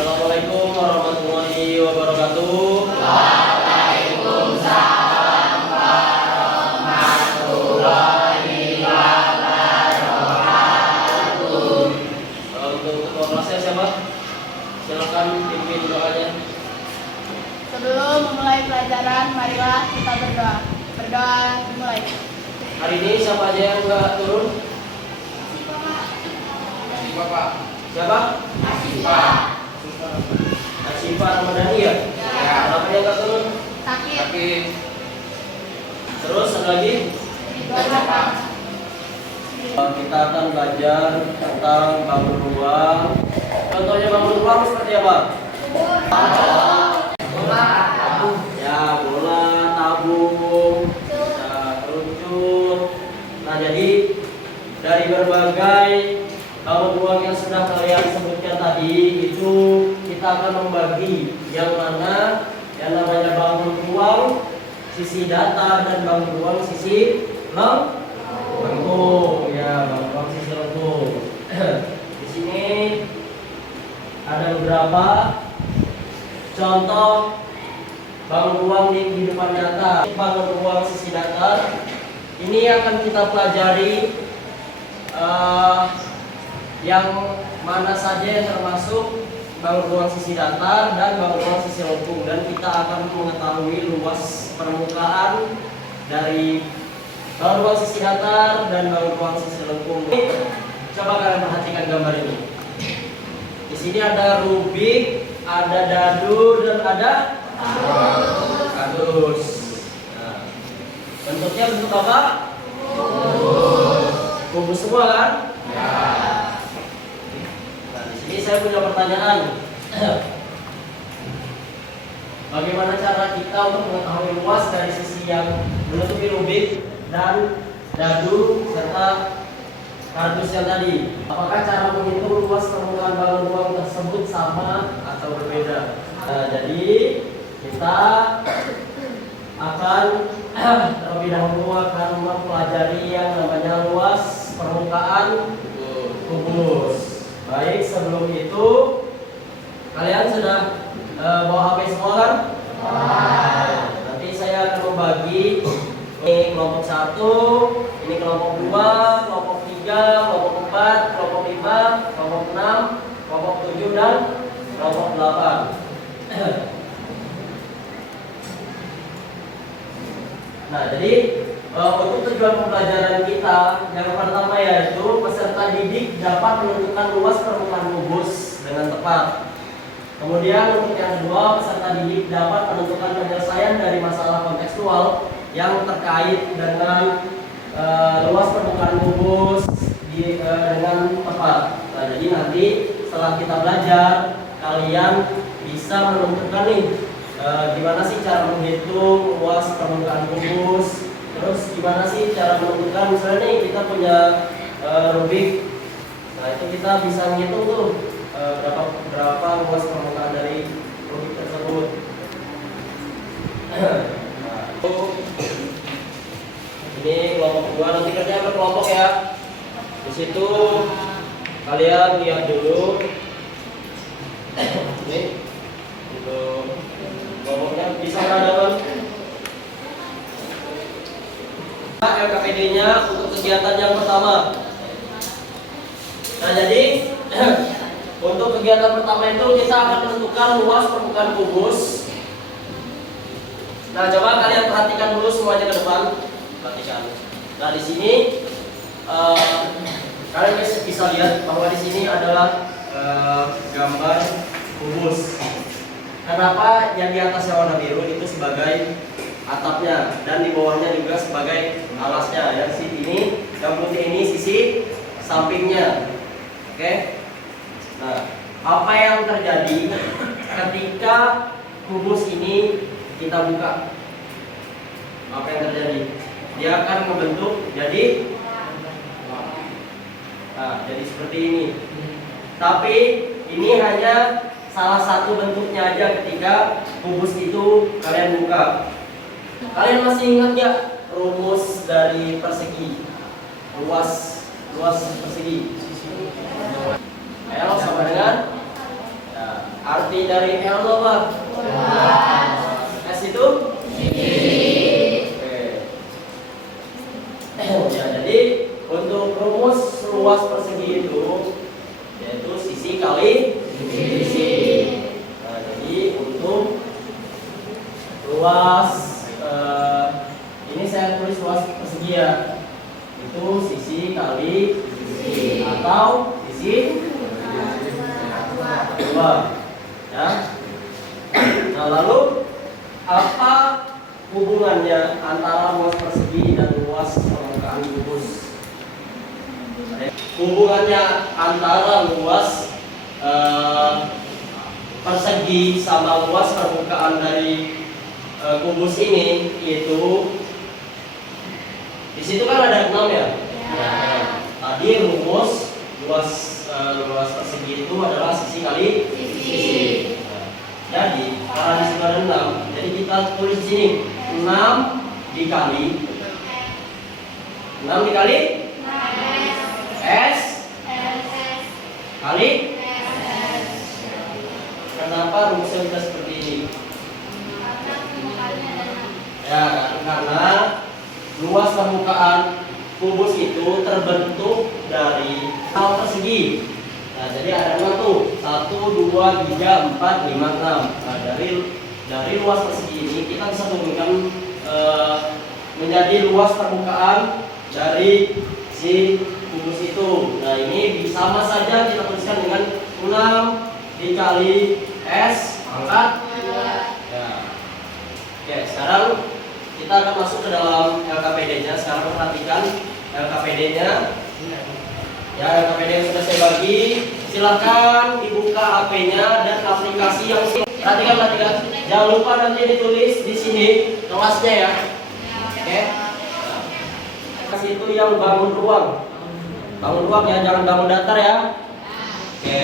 Assalamualaikum warahmatullahi wabarakatuh. Waalaikumsalam warahmatullahi wabarakatuh. Untuk ketua kelasnya siapa? Silakan pimpin doanya. Sebelum memulai pelajaran, marilah kita berdoa. Berdoa dimulai. Hari ini siapa aja yang nggak turun? Bapak. Siapa? Asifa Ramadhani ya? Ya. Kenapa dia nggak turun? Sakit. Sakit. Terus ada lagi? Kita akan belajar tentang bangun ruang. Contohnya bangun ruang seperti apa? Ya, bola, tabung, kerucut. Nah, jadi dari berbagai bangun ruang yang sudah kalian sebutkan tadi, itu kita akan membagi yang mana yang namanya bangun ruang sisi datar dan bangun ruang sisi lengkung. Ya, bangun ruang sisi lengkung. Di sini ada beberapa contoh bangun ruang di kehidupan nyata. Bangun ruang sisi datar ini akan kita pelajari yang mana saja yang termasuk bangun ruang sisi datar dan bangun ruang sisi lengkung, dan kita akan mengetahui luas permukaan dari bangun ruang sisi datar dan bangun ruang sisi lengkung. Coba kalian perhatikan gambar ini. Di sini ada rubik, ada dadu, dan ada kardus. Nah, bentuknya bentuk apa? Kubus semua kan? Nah, di sini saya punya pertanyaan. Bagaimana cara kita untuk mengetahui luas dari sisi yang menutupi rubik dan dadu serta kardus yang tadi? Apakah cara menghitung luas permukaan bangun ruang tersebut sama atau berbeda? Nah, jadi kita akan terlebih dahulu akan mempelajari yang namanya luas permukaan kubus. Baik, sebelum itu kalian sudah bawa HP semua kan? Nanti saya akan membagi ini kelompok 1, ini kelompok 2, kelompok 3, kelompok 4, kelompok 5, kelompok 6, kelompok 7, dan kelompok 8. Nah, jadi untuk tujuan pembelajaran kita yang pertama yaitu peserta didik dapat menentukan luas permukaan kubus dengan tepat. Kemudian untuk yang kedua, peserta didik dapat menentukan penyelesaian dari masalah kontekstual yang terkait dengan luas permukaan kubus dengan tepat. Nah, jadi nanti setelah kita belajar, kalian bisa menentukan nih gimana sih cara menghitung luas permukaan kubus. Terus gimana sih cara menentukan, misalnya nih kita punya rubik. Nah, itu kita bisa menghitung tuh berapa luas permukaan dari rubik tersebut. Nah, ini kelompok 2, nanti kerjanya berkelompok ya. Di situ kalian lihat dulu. Ini untuk kelompoknya bisa berhadapan. LKPD-nya untuk kegiatan yang pertama. Nah, jadi untuk kegiatan pertama itu kita akan menentukan luas permukaan kubus. Nah, coba kalian perhatikan dulu semuanya ke depan. Perhatikan. Nah, di sini kalian bisa lihat bahwa di sini adalah gambar kubus. Kenapa yang di atasnya warna biru itu sebagai atapnya dan di bawahnya juga sebagai alasnya? Yang sisi ini, yang putih ini sisi sampingnya. Oke. Nah, apa yang terjadi ketika kubus ini kita buka? Apa yang terjadi? Dia akan membentuk jadi seperti ini. Tapi ini hanya salah satu bentuknya aja ketika kubus itu kalian buka. Kalian masih ingat nggak rumus dari persegi? Luas persegi. Ayo sama dengan Arti dari L itu apa? S itu? Oke. Ya, jadi untuk rumus luas persegi itu yaitu sisi kali sisi. Nah, jadi untuk luas ini saya tulis luas persegi ya. Itu sisi kali sisi atau sisi dua. Ya. Nah, lalu apa hubungannya antara luas persegi dan luas permukaan kubus? Hubungannya antara luas persegi sama luas permukaan dari kubus ini itu di situ kan ada 6 ya. Tadi rumus luas persegi itu adalah sisi kali sisi. Jadi karena di situ ada 6, jadi kita tulis di sini 6 dikali S kali. Kenapa rumusnya bisa seperti ini? Ya, karena luas permukaan kubus itu terbentuk dari hal persegi. Nah, jadi ada 6 tuh, 1, 2, 3, 4, 5, 6. Nah, dari luas persegi ini kita bisa turunkan menjadi luas permukaan dari si kubus itu. Nah, ini sama saja kita tuliskan dengan 6 dikali S pangkat 2. Ya. Oke, sekarang kita akan masuk ke dalam LKPD-nya. Sekarang perhatikan LKPD-nya. Ya, LKPD yang sudah saya bagi, silakan dibuka HP-nya dan aplikasi yang perhatikan. Jangan lupa nanti ditulis di sini kelasnya ya. Oke. Kelas itu yang bangun ruang ya, jangan bangun datar ya. Oke.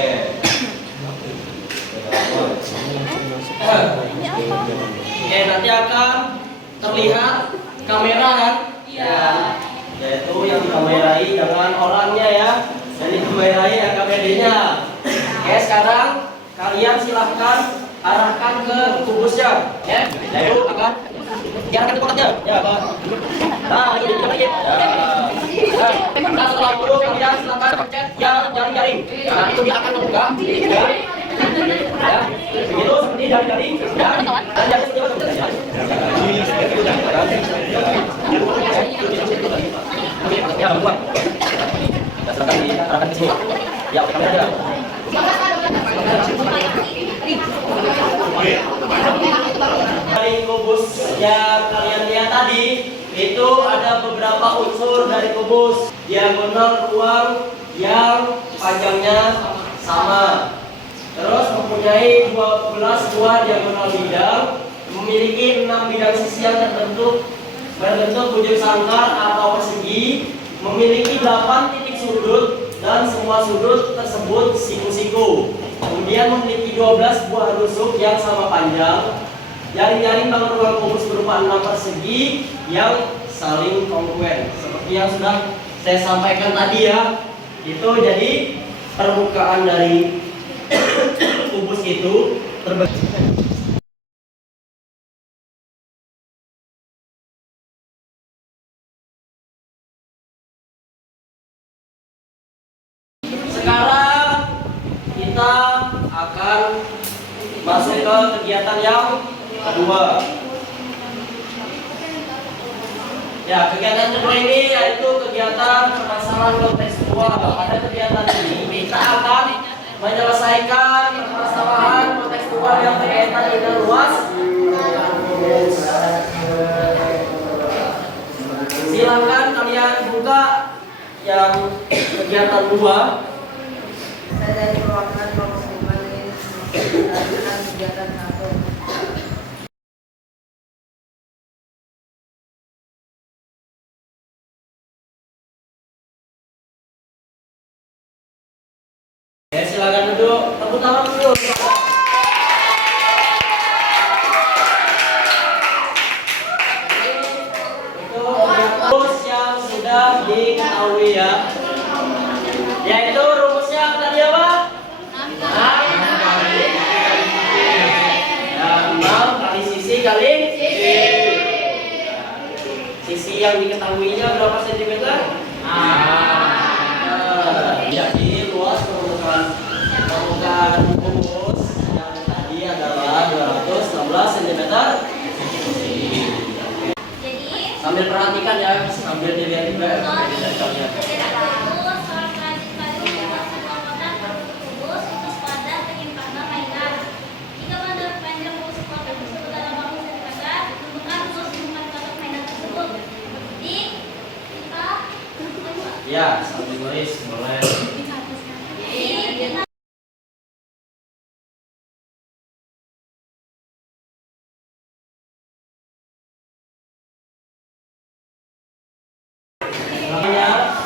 Oke, nanti akan terlihat kamera kan? Iya. Yaitu yang dikamerai dengan orangnya ya, dan dikamerai LKPD-nya. Oke, sekarang kalian silahkan arahkan ke kubusnya, ya. Ayo, akan diarahkan ke kotaknya, ya, Pak. Nah, lagi. Nah, setelah itu kalian silahkan pencet yang jaring-jaring. Nah, itu dia akan membuka, ya. Ya, begitu seperti jaring-jaring, ya. Dan jadi seperti apa? Ya, buat. Silakan diarahkan ke sini. Ya, kamera aja. Dari kubus yang kalian lihat tadi, itu ada beberapa unsur dari kubus. Diagonal ruang yang panjangnya sama. Terus mempunyai 12 buah diagonal bidang, memiliki 6 bidang sisi yang berbentuk bujur sangkar atau persegi, memiliki 8 titik sudut dan semua sudut tersebut siku-siku. Kemudian memiliki 12 buah rusuk yang sama panjang. Jaring-jaring bangun ruang kubus berupa 6 persegi yang saling kongruen. Seperti yang sudah saya sampaikan tadi ya. Itu jadi permukaan dari kubus itu terbentuk. Sekarang kita akan masuk ke kegiatan yang kedua. Ya, kegiatan kedua ini yaitu kegiatan permasalahan kontekstual. Pada kegiatan ini kita akan menyelesaikan permasalahan kontekstual yang berkaitan dengan luas. Silakan kalian buka yang kegiatan 2. Saya dari perwakilan kelompok Humanis melakukan kegiatan satu. Ya, silakan duduk. Tepuk tangan dulu. Itu rumus yang sudah diketahui ya. Yaitu rumusnya tadi apa? 6 kali yang diketahuinya berapa sentimeter? Jadi luas permukaan kubus yang tadi adalah 216 cm. Sambil perhatikan ya, sambil dilihat juga ya. Ya, sambil tulis boleh. Makanya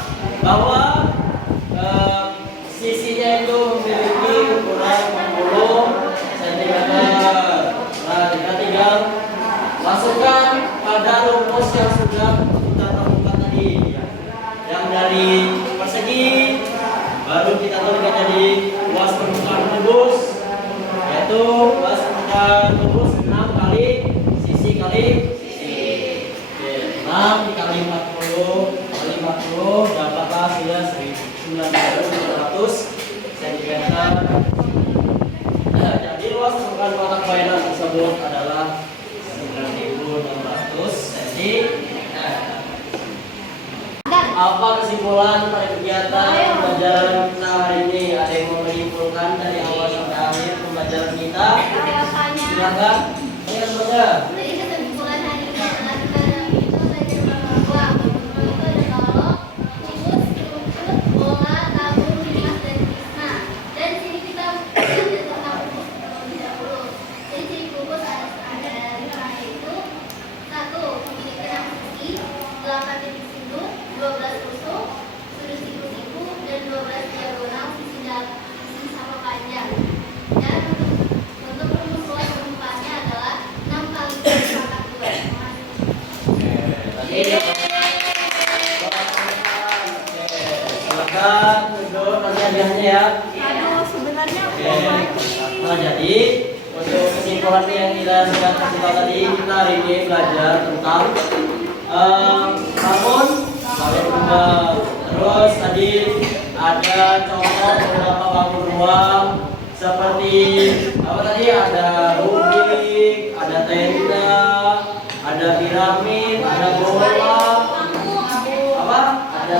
bahwa sisinya itu memiliki ukuran 40 cm. Nah, kita tinggal masukkan pada rumus yang sudah kita temukan tadi. Yang dari persegi baru kita tuliskan jadi luas permukaan kubus, yaitu luas permukaan kubus 6 kali sisi kali sisi. Oke, 6 dikali 40 kali 40 dapatlah hasilnya 1900 cm. Nah, jadi luas permukaan kotak mainan tersebut adalah 9600 cm. Apa kesimpulan pada kegiatan pembelajaran kita hari ini? Ada yang mau menyimpulkan dari awal sampai akhir pembelajaran kita? Silakan. Ayo semuanya. Jadi kesimpulan hari ini adalah kita itu belajar bahwa itu ada kalau kubus, kerucut, bola, tabung, limas, dan prisma. Dan di sini kita belajar tentang kubus terlebih dahulu. Jadi ciri kubus ada 5, yaitu 1. Memiliki 6 sisi, 8 titik sudut, 12 tusuk, sudut siku-siku, dan 12 diagonal sisi sama panjang. Dan untuk rumus luas permukaannya adalah 6 kali 2 Silakan duduk nanti hadiahnya ya. Aduh, sebenarnya Nah, jadi untuk kesimpulan yang kita sudah kasih tahu tadi, kita hari ini belajar tentang bangun bangun rumah. Terus tadi ada contoh beberapa bangun ruang seperti apa tadi, ada rubik, ada tenda, ada piramid, ada bola, apa? Ada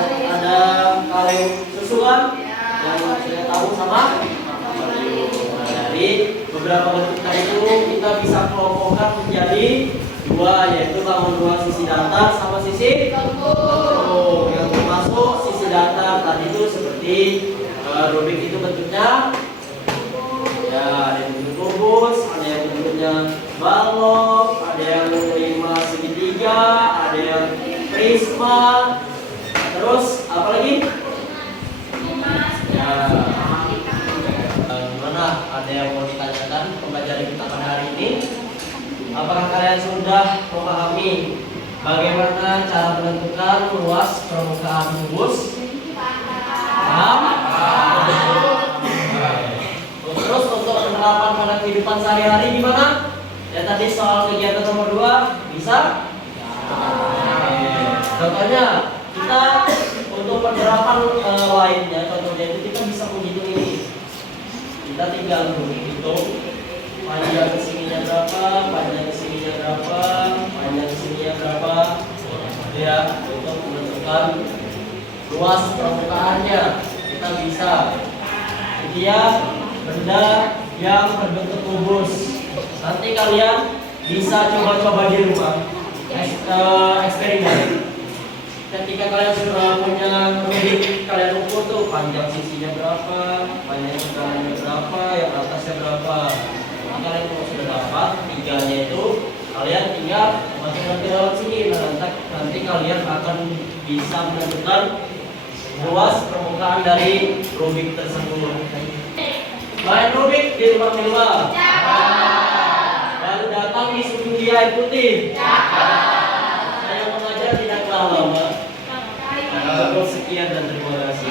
kaleng susulan yang sudah tahu sama. Nah, dari beberapa bentuk tadi itu kita bisa kelompokkan menjadi 2, yaitu bangun ruang sisi datar sama sisi lembut. Yang termasuk sisi datar tadi itu seperti rubik itu bentuknya ya, ada yang bentuk kubus, ada yang bentuknya balok, ada yang 5 segitiga, ada yang prisma. Terus apa lagi? Ya. Gimana? Ada yang mau ditanyakan pembelajaran kita pada hari ini? Apakah kalian sudah memahami bagaimana cara menentukan luas permukaan kubus? Paham? Terus untuk penerapan pada kehidupan sehari-hari gimana? Ya tadi soal kegiatan nomor 2 bisa? Contohnya kita untuk penerapan lainnya, contohnya itu kita bisa menghitung ini. Kita tinggal menghitung panjang kesininya berapa, panjang kesininya berapa, panjang kesininya berapa, ya, untuk menentukan luas permukaannya. Kita bisa dia benda yang berbentuk kubus. Nanti kalian bisa coba-coba di rumah eksperimen. Ketika kalian sudah punya rubik, kalian ukur tuh panjang sisinya berapa, panjang sebelah berapa, yang atasnya berapa. Kalian kalau sudah dapat 3-nya itu, kalian tinggal masukkan ke dalam sini. Nanti kalian akan bisa menentukan luas permukaan dari rubik tersebut. Main rubik di rumah-rumah. Baru datang di studio air putih. Saya mengajar tidak kalah lama. Sekian dan terima kasih.